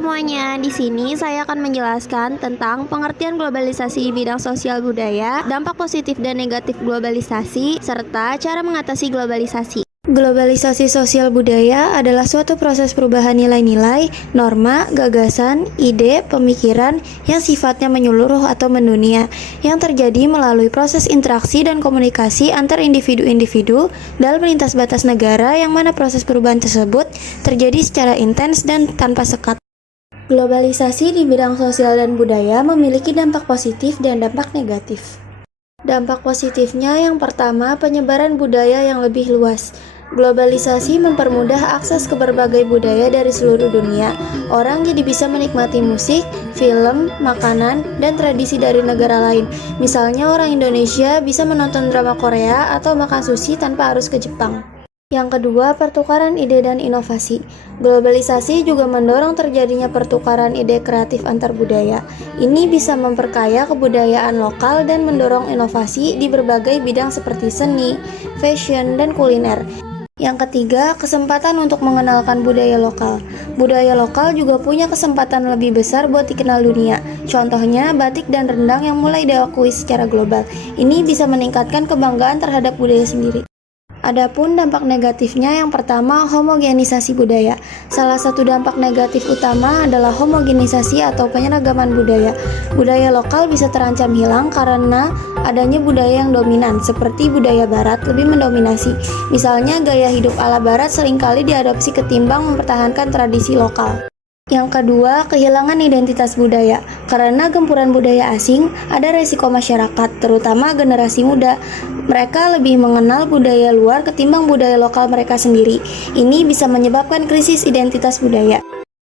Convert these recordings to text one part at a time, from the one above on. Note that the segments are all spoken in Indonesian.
semuanya, di sini saya akan menjelaskan tentang pengertian globalisasi di bidang sosial budaya, dampak positif dan negatif globalisasi, serta cara mengatasi globalisasi. Globalisasi sosial budaya adalah suatu proses perubahan nilai-nilai, norma, gagasan, ide, pemikiran yang sifatnya menyeluruh atau mendunia, yang terjadi melalui proses interaksi dan komunikasi antar individu-individu dalam lintas batas negara, yang mana proses perubahan tersebut terjadi secara intens dan tanpa sekat. Globalisasi di bidang sosial dan budaya memiliki dampak positif dan dampak negatif. Dampak positifnya yang pertama, penyebaran budaya yang lebih luas. Globalisasi mempermudah akses ke berbagai budaya dari seluruh dunia. Orang jadi bisa menikmati musik, film, makanan, dan tradisi dari negara lain. Misalnya orang Indonesia bisa menonton drama Korea atau makan sushi tanpa harus ke Jepang. Yang kedua, pertukaran ide dan inovasi. Globalisasi juga mendorong terjadinya pertukaran ide kreatif antar budaya. Ini bisa memperkaya kebudayaan lokal dan mendorong inovasi di berbagai bidang seperti seni, fashion, dan kuliner. Yang ketiga, kesempatan untuk mengenalkan budaya lokal. Budaya lokal juga punya kesempatan lebih besar buat dikenal dunia. Contohnya, batik dan rendang yang mulai diakui secara global. Ini bisa meningkatkan kebanggaan terhadap budaya sendiri. Adapun dampak negatifnya, yang pertama, homogenisasi budaya. Salah satu dampak negatif utama adalah homogenisasi atau penyeragaman budaya. Budaya lokal bisa terancam hilang karena adanya budaya yang dominan, seperti budaya barat lebih mendominasi. Misalnya, gaya hidup ala barat seringkali diadopsi ketimbang mempertahankan tradisi lokal. Yang kedua, kehilangan identitas budaya. Karena gempuran budaya asing, ada resiko masyarakat, terutama generasi muda. Mereka lebih mengenal budaya luar ketimbang budaya lokal mereka sendiri. Ini bisa menyebabkan krisis identitas budaya.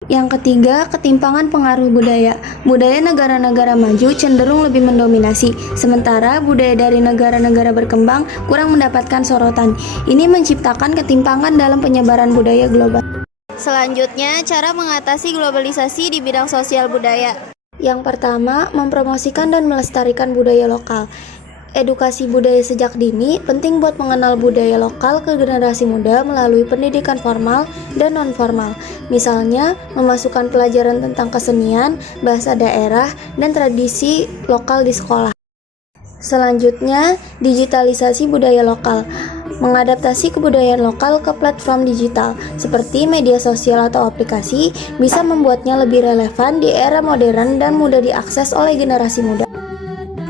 Yang ketiga, ketimpangan pengaruh budaya. Budaya negara-negara maju cenderung lebih mendominasi, sementara budaya dari negara-negara berkembang kurang mendapatkan sorotan. Ini menciptakan ketimpangan dalam penyebaran budaya global. Selanjutnya, cara mengatasi globalisasi di bidang sosial budaya. Yang pertama, mempromosikan dan melestarikan budaya lokal. Edukasi budaya sejak dini penting buat mengenal budaya lokal ke generasi muda melalui pendidikan formal dan non-formal. Misalnya, memasukkan pelajaran tentang kesenian, bahasa daerah, dan tradisi lokal di sekolah. Selanjutnya, digitalisasi budaya lokal. Mengadaptasi kebudayaan lokal ke platform digital seperti media sosial atau aplikasi bisa membuatnya lebih relevan di era modern dan mudah diakses oleh generasi muda.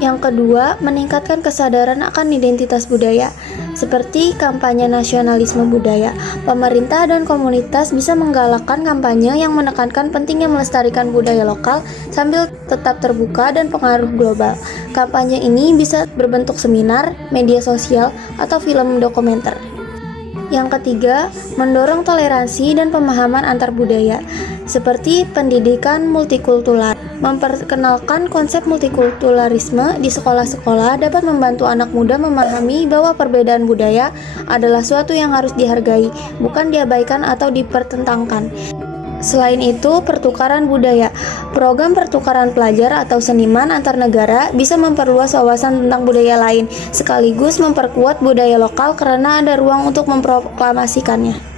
Yang kedua, meningkatkan kesadaran akan identitas budaya. Seperti kampanye nasionalisme budaya, pemerintah dan komunitas bisa menggalakkan kampanye yang menekankan pentingnya melestarikan budaya lokal sambil tetap terbuka dan pengaruh global. Kampanye ini bisa berbentuk seminar, media sosial, atau film dokumenter. Yang ketiga, mendorong toleransi dan pemahaman antar budaya, seperti pendidikan multikultural. Memperkenalkan konsep multikulturalisme di sekolah-sekolah dapat membantu anak muda memahami bahwa perbedaan budaya adalah suatu yang harus dihargai, bukan diabaikan atau dipertentangkan. Selain itu, pertukaran budaya. Program pertukaran pelajar atau seniman antar negara bisa memperluas wawasan tentang budaya lain, sekaligus memperkuat budaya lokal karena ada ruang untuk memproklamasikannya.